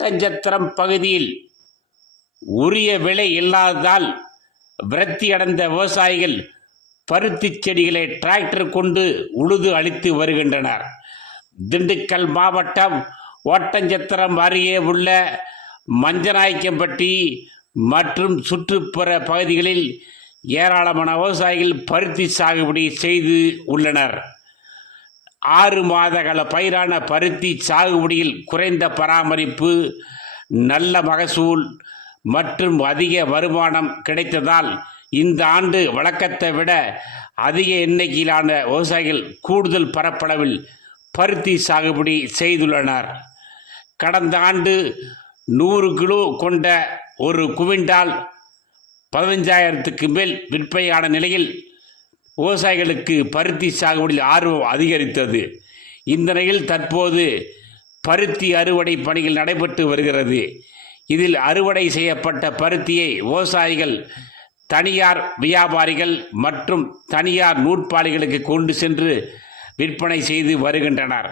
ஒட்டஞ்சத்திரம் பகுதியில் உரிய விலை இல்லாததால் விரக்தியடைந்த விவசாயிகள் பருத்தி செடிகளை டிராக்டர் கொண்டு உழுது அழித்து வருகின்றனர். திண்டுக்கல் மாவட்டம் ஒட்டஞ்சத்திரம் அருகே உள்ள மஞ்சநாயக்கம்பட்டி மற்றும் சுற்றுப்புற பகுதிகளில் ஏராளமான விவசாயிகள் பருத்தி சாகுபடி செய்து உள்ளனர். 6 மாத கால பயிரான பருத்தி சாகுபடியில் குறைந்த பராமரிப்பு, நல்ல மகசூல் மற்றும் அதிக வருமானம் கிடைத்ததால் இந்த ஆண்டு வழக்கத்தை விட அதிக எண்ணிக்கையிலான விவசாயிகள் கூடுதல் பரப்பளவில் பருத்தி சாகுபடி செய்துள்ளனர். கடந்த ஆண்டு 100 கிலோ கொண்ட ஒரு குவிண்டால் 15,000க்கு மேல் விற்பனையான நிலையில் விவசாயிகளுக்கு பருத்தி சாகுபடியில் ஆர்வம் அதிகரித்தது. இந்த நிலையில் தற்போது பருத்தி அறுவடை பணிகள் நடைபெற்று வருகிறது. இதில் அறுவடை செய்யப்பட்ட பருத்தியை விவசாயிகள் தனியார் வியாபாரிகள் மற்றும் தனியார் நூற்பாளிகளுக்கு கொண்டு சென்று விற்பனை செய்து வருகின்றனர்.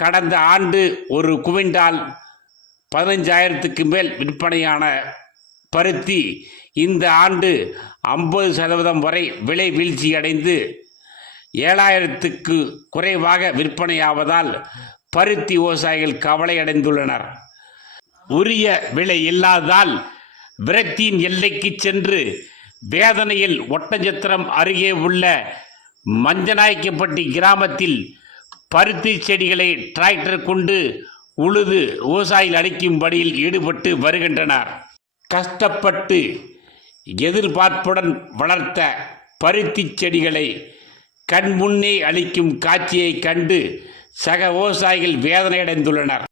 கடந்த ஆண்டு ஒரு குவிண்டால் 15,000க்கு மேல் விற்பனையான பருத்தி இந்த ஆண்டு 50% வரை விலை வீழ்ச்சியடைந்து 7,000க்கு குறைவாக விற்பனையாவதால் பருத்தி விவசாயிகள் கவலையடைந்துள்ளனர். உரிய விலை இல்லாததால் விரக்தியின் எல்லைக்கு சென்று வேதனையில் ஒட்டஞ்சத்திரம் அருகே உள்ள மஞ்சநாயக்கம்பட்டி கிராமத்தில் பருத்தி செடிகளை டிராக்டர் கொண்டு உழுது விவசாயிகள் அழிக்கும் பணியில் ஈடுபட்டு வருகின்றனர். கஷ்டப்பட்டு எதிர்பார்ப்புடன் வளர்த்த பருத்தி செடிகளை கண்முன்னே அழிக்கும் காட்சியை கண்டு சக விவசாயிகள் வேதனையடைந்துள்ளனர்.